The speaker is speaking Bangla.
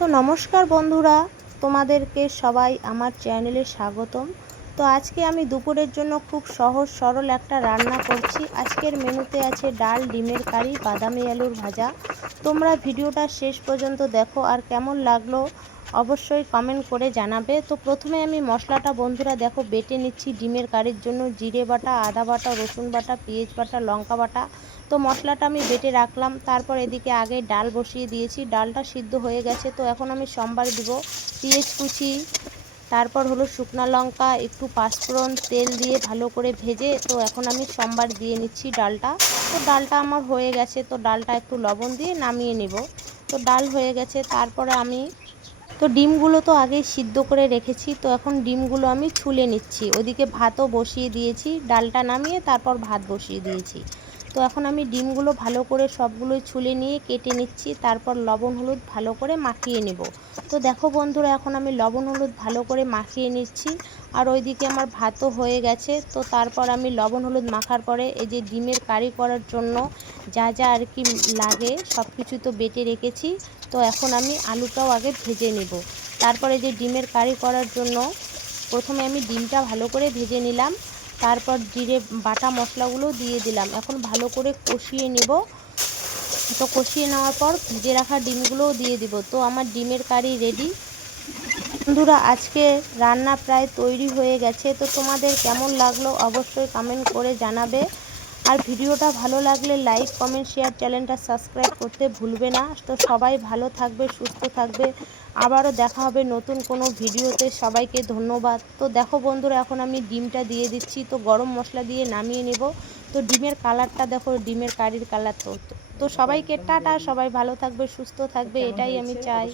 তো নমস্কার বন্ধুরা, তোমাদেরকে সবাই আমার চ্যানেলে স্বাগতম। তো আজকে আমি দুপুরের জন্য খুব সহজ সরল একটা রান্না করছি। আজকের মেনুতে আছে ডাল, ডিমের কারি, বাদামি আলুর ভাজা। তোমরা ভিডিওটা শেষ পর্যন্ত দেখো, আর কেমন লাগলো অবশ্যই কমেন্ট করে জানাবে। তো প্রথমে আমি মশলাটা বন্ধুরা দেখো বেটে নিচ্ছি। ডিমের কারির জন্য জিরে বাটা, আদা বাটা, রসুন বাটা, পেঁয়াজ বাটা, লঙ্কা বাটা। তো মশলাটা আমি বেটে রাখলাম। তারপর এদিকে আগে ডাল বসিয়ে দিয়েছি, ডালটা সিদ্ধ হয়ে গেছে। তো এখন আমি সম্বার দিব, পেঁয়াজ কুচি, তারপর হলো শুকনো লঙ্কা, একটু পাঁচফোড়ন, তেল দিয়ে ভালো করে ভেজে তো এখন আমি সম্বার দিয়ে নিচ্ছি ডালটা। তো ডালটা আমার হয়ে গেছে, তো ডালটা একটু লবণ দিয়ে নামিয়ে নেব। তো ডাল হয়ে গেছে, তারপরে আমি ডিমগুলো তো আগেই সিদ্ধ করে রেখেছি। তো এখন ডিমগুলো আমি ছুলে নিচ্ছি। ওদিকে ভাতও বসিয়ে দিয়েছি, ডালটা নামিয়ে তারপর ভাত বসিয়ে দিয়েছি। তো এখন আমি ডিমগুলো ভালো করে সবগুলোই ছুলে নিয়ে কেটে নিচ্ছি, তারপর লবণ হলুদ ভালো করে মাখিয়ে নেব। তো দেখো বন্ধুরা, এখন আমি লবণ হলুদ ভালো করে মাখিয়ে নিচ্ছি। আর ওইদিকে আমার ভাতও হয়ে গেছে। তো তারপর আমি লবণ হলুদ মাখার পরে এই যে ডিমের কারি করার জন্য যা যা আর কি লাগে সব কিছু তো বেটে রেখেছি। তো এখন আমি আলুটাও আগে ভেজে নেব। তারপরে যে ডিমের কারি করার জন্য প্রথমে আমি ডিমটা ভালো করে ভেজে নিলাম, তারপর জিরে বাটা মশলাগুলো দিয়ে দিলাম। এখন ভালো করে কষিয়ে নেব। তো কষিয়ে নেওয়ার পর ভেজে রাখা ডিমগুলোও দিয়ে দিব। তো আমার ডিমের কারি রেডি। বন্ধুরা, আজকে রান্না প্রায় তৈরি হয়ে গেছে। তো তোমাদের কেমন লাগলো অবশ্যই কমেন্ট করে জানাবে। আর ভিডিওটা ভালো লাগলে লাইক, কমেন্ট, শেয়ার, চ্যানেলটা সাবস্ক্রাইব করতে ভুলবে না। তো সবাই ভালো থাকবে, সুস্থ থাকবে। আবারও দেখা হবে নতুন কোনো ভিডিওতে। সবাইকে ধন্যবাদ। তো দেখো বন্ধুরা, এখন আমি ডিমটা দিয়ে দিচ্ছি। তো গরম মশলা দিয়ে নামিয়ে নেব। তো ডিমের কালারটা দেখো, ডিমের কারির কালার। তো সবাইকে টাটা, সবাই ভালো থাকবে, সুস্থ থাকবে, এটাই আমি চাই।